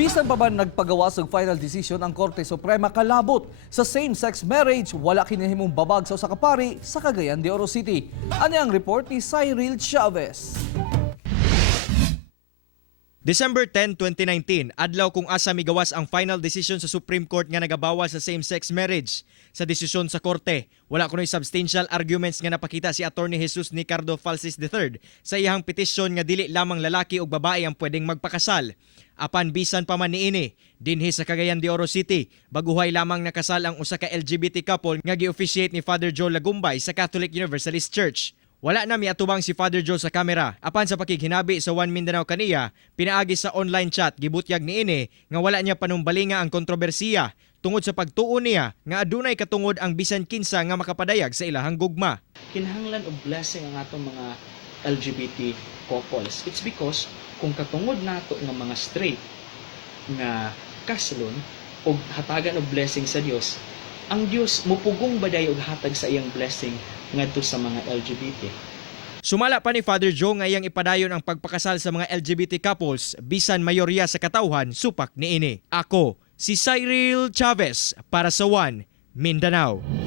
Bisan pa man nagpagawas og final decision ang Korte Suprema kalabot sa same-sex marriage, wala kinahimong babag sa usa ka pari sa Cagayan de Oro City. Ani ang report ni Cyril Chavez. December 10, 2019, adlaw kung asa migawas ang final decision sa Supreme Court nga nagabawas sa same-sex marriage. Sa desisyon sa korte, wala kunoy substantial arguments nga napakita si Attorney Jesus Nicardo Falsis III sa iyang petisyon nga dili lamang lalaki o babae ang pwedeng magpakasal. Apan bisan pa man niini, dinhi sa Cagayan de Oro City, baguhay lamang nakasal ang usa ka LGBT couple nga gi-officiate ni Father Joe Lagumbay sa Catholic Universalist Church. Wala na miatubang si Father Joe sa kamera. Apan sa pakighinabi sa One Mindanao kaniya, pinaagi sa online chat gibutyag niini nga wala niya panumbalinga ang kontrobersiya tungod sa pagtuon niya nga adunay katungod ang bisan kinsa nga makapadayag sa ilahang gugma. Kinahanglan og blessing ang atong mga LGBT couples. It's because kung katungod nato nga mga straight nga kaslon og hatagan og blessing sa Dios, ang Dios mupugong baday og hatag sa iyang blessing ngadto sa mga LGBT. Sumala pa ni Father Joe nga iyang ipadayon ang pagpakasal sa mga LGBT couples bisan mayorya sa katawhan supak niini. Ako si Cyril Chavez para sa One Mindanao.